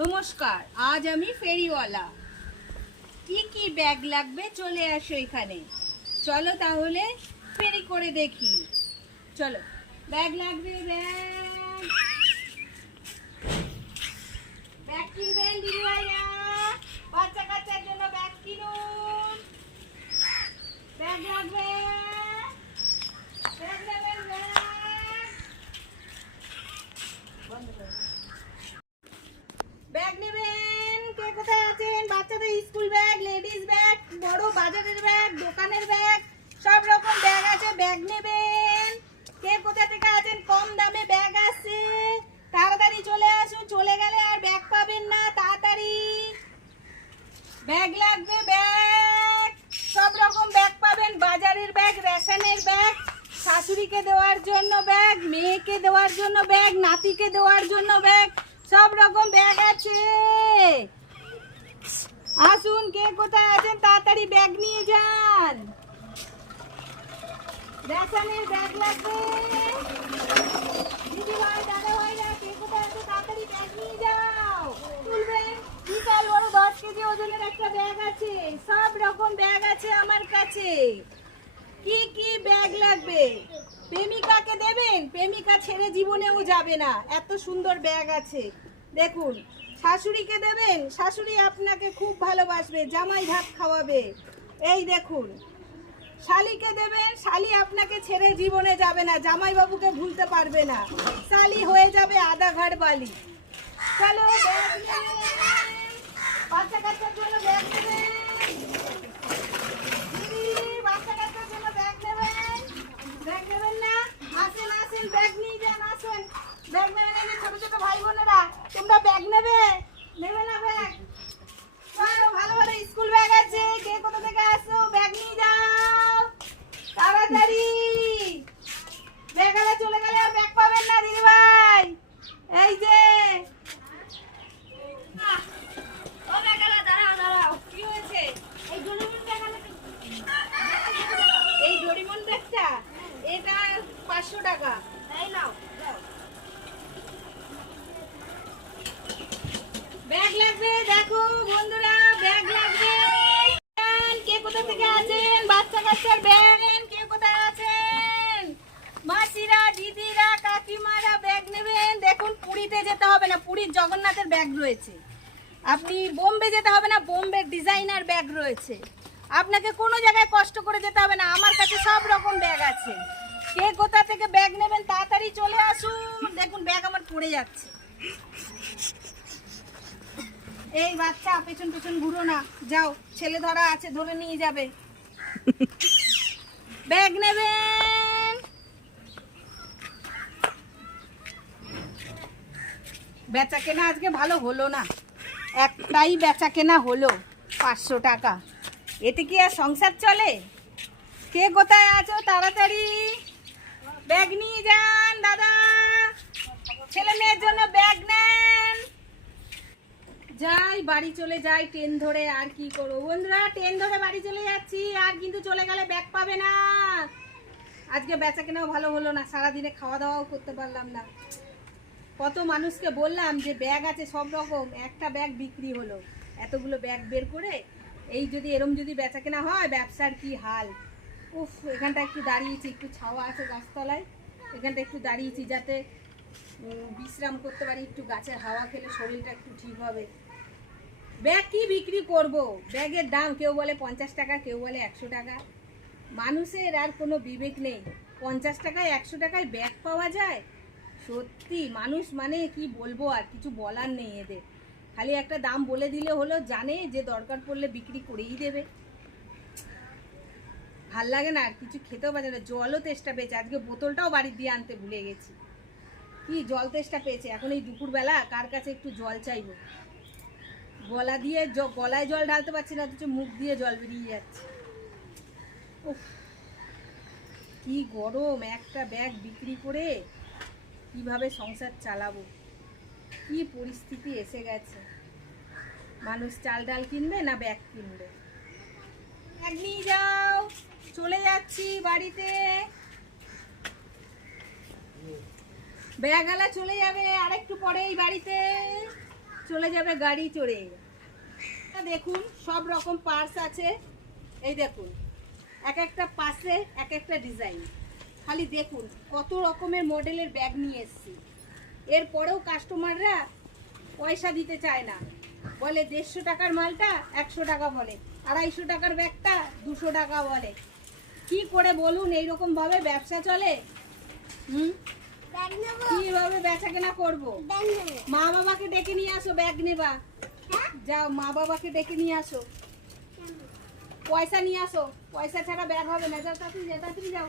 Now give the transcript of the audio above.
নমস্কার, আজ আমি ফেরিওয়ালা। কি কি ব্যাগ লাগবে চলে আসো এখানে। চলো তাহলে ফেরি করে দেখি। চলো, ব্যাগ লাগবে, ব্যাগ। ব্যাগ কিনবেন, দিদিভাইরা বাচ্চা কাচ্চার জন্য ব্যাগ কিনুন ব্যাগ লাগবে ব্যাগ নেবেন ব্যাগ বন্ধ করো ব্যাগ নেবেন কে কোথায় আছেন বাচ্চাদের স্কুল ব্যাগ লেডিস ব্যাগ, বড় বাজারের ব্যাগ, দোকানের ব্যাগ, সব রকম ব্যাগ আছে, ব্যাগ নেবেন। কে কোথা থেকে আছেন? কম দামে ব্যাগ আছে। তাড়াতাড়ি চলে আসুন, চলে গেলে আর ব্যাগ পাবেন না, তাড়াতাড়ি। ব্যাগ লাগবে, ব্যাগ। সব রকম ব্যাগ পাবেন, বাজারের ব্যাগ, রেশনের ব্যাগ, শাশুড়িকে দেওয়ার জন্য ব্যাগ, মেয়েকে দেওয়ার জন্য ব্যাগ, নাতিকে দেওয়ার জন্য ব্যাগ, সব রকম ব্যাগ আছে। কে কোথায় আছেন? তাড়াতাড়ি ব্যাগ নিয়ে যান। রেশনের ব্যাগ লাগবে। দিদিভাই দাদাভাইরা কে কোথায় আছে? তাড়াতাড়ি ব্যাগ নিয়ে যাও। তুলবেন বিশাল বড় দশ কেজি ওজনের একটা ব্যাগ আছে। সব রকম ব্যাগ আছে আমার কাছে। কি কি ব্যাগ লাগবে? প্রেমিকাকে দেবেন? প্রেমিকা ছেড়ে জীবনেও যাবে না। এত সুন্দর ব্যাগ আছে। দেখুন শাশুড়িকে দেবেন? শাশুড়ি আপনাকে খুব ভালোবাসবে, জামাই ভাত খাওয়াবে। এই দেখুন, শালিকে দেবেন, শালি আপনাকে ছেড়ে জীবনে যাবে না জামাই বাবুকে ভুলতে পারবে না। শালি হয়ে যাবে আধা ঘাট বালি। চলো বাচ্চা কাচ্চার জন্য ব্যাগ নেবেন দিদি, বাচ্চা কাচ্চার জন্য ব্যাগ নেবেন ব্যাগ নেবেন না আসেন আসেন ব্যাগ নিয়ে যান আসেন ব্যাগ নেবেন এই যে ছোট ছোট ভাই বোনেরা তোমরা ব্যাগ নেবে নেবে না ব্যাগ চলো ভালো ভালো স্কুল ব্যাগ আছে কে কোথা থেকে আসো ব্যাগ নিয়ে যাও তাড়াতাড়ি ব্যাগালে চলে গেলে আর ব্যাগ পাবেন না দিদি ভাই এই যে ও ব্যাগালা দাঁড়াও দাঁড়াও কি হয়েছে এই ডরিমন ব্যাগালে এই ডরিমন ব্যাগটা এটা পাঁচশো টাকা এই নাও দাও। ব্যাগ লাগবে দেখো বন্ধুরা ব্যাগ লাগবে কে কোথা থেকে আছেন বাচ্চা কাচ্চার ব্যাগ কে কোথায় আছেন? মাসিরা, দিদিরা, কাকিমারা, ব্যাগ নেবেন। দেখুন, পুরীতে যেতে হবে না। পুরীর জগন্নাথের ব্যাগ রয়েছে। আপনি বোম্বে যেতে হবে না বোম্বে ডিজাইনার ব্যাগ রয়েছে। আপনাকে কোনো জায়গায় কষ্ট করে যেতে হবে না। আমার কাছে সব রকম ব্যাগ আছে। কে কোথা থেকে ব্যাগ নেবেন তাড়াতাড়ি চলে আসুন। দেখুন, ব্যাগ আমার পড়ে যাচ্ছে। এই বাচ্চা পেছন পেছন ঘুরো না। যাও, ছেলে ধরা আছে, ধরে নিয়ে যাবে। ব্যাগ নেবেন। বেচা কেনা আজকে ভালো হলো না। একটাই বেচা কেনা হলো পাঁচশো টাকা। এতে কি আর সংসার চলে? কে কোথায় আছো তাড়াতাড়ি? ব্যাগ নিয়ে যান, দাদা। ছেলে মেয়ের জন্য ব্যাগ নেন। যাই, বাড়ি চলে যাই ট্রেন ধরে আর কি করব? বন্ধুরা ট্রেন ধরে বাড়ি চলে যাচ্ছি, আর কিন্তু চলে গেলে ব্যাগ পাবে না। আজকে বেচা কেনাও ভালো হলো না, সারাদিনে খাওয়া দাওয়াও করতে পারলাম না। কত মানুষকে বললাম যে ব্যাগ আছে সব রকম, একটা ব্যাগ বিক্রি হলো। এতগুলো ব্যাগ বের করে, এই যদি এরম যদি বেচা কেনা হয়, ব্যবসার কি হাল? উফ, এখানটা একটু দাঁড়িয়েছি, একটু ছাওয়া আছে গাছতলায়। এখানটা একটু দাঁড়িয়েছি যাতে বিশ্রাম করতে পারি, একটু গাছের হাওয়া খেলে শরীরটা একটু ঠিক হবে। ব্যাগ কি বিক্রি করব? ব্যাগের দাম কেউ বলে পঞ্চাশ টাকা, কেউ বলে একশো টাকা। মানুষের আর কোনো বিবেক নেই। পঞ্চাশ টাকায়, একশো টাকায় ব্যাগ পাওয়া যায়? সত্যি, মানুষ মানে কি বলব আর কিছু বলার নেই এদের। খালি একটা দাম বলে দিলে হলো জানে যে দরকার পড়লে বিক্রি করেই দেবে। ভালো লাগে না আর কিছু খেতেও পারে না। জলও তেষ্টা পেয়েছে। আজকে বোতলটাও বাড়ি দিয়ে আনতে ভুলে গেছি। কি জল তেষ্টা পেয়েছে? এখন এই দুপুরবেলা কার কাছে একটু জল চাইব? গলা দিয়ে গলায় জল ঢালতে পারছি না, অথচ মুখ দিয়ে জল বেরিয়ে যাচ্ছে। কি গরম, একটা ব্যাগ বিক্রি করে কীভাবে সংসার চালাবো? কি পরিস্থিতি এসে গেছে? মানুষ চাল ডাল কিনবে না ব্যাগ কিনবে? ব্যাগ নিয়ে যাও, চলে যাচ্ছি বাড়িতে। ব্যাগালা চলে যাবে আরেকটু পরেই বাড়িতে। চলে যাবে গাড়ি চড়ে। দেখুন, সব রকম পার্স আছে। এই দেখুন, এক একটা পাশে এক একটা ডিজাইন খালি দেখুন, কত রকমের মডেলের ব্যাগ নিয়ে এসেছি। এরপরেও কাস্টমাররা পয়সা দিতে চায় না। বলে, দেড়শো টাকার মালটা একশো টাকা বলে, আড়াইশো টাকার ব্যাগটা দুশো টাকা বলে। কি করে বলুন এইরকম ভাবে ব্যবসা চলে? হুম? কীভাবে বেচা কেনা করব? মা বাবাকে ডেকে নিয়ে আসো, ব্যাগ নেবা। যাও, মা বাবাকে ডেকে নিয়ে আসো। পয়সা নিয়ে আসো। পয়সা ছাড়া ব্যাগ হবে না। যাও, তাড়াতাড়ি যাও তাড়াতাড়ি যাও।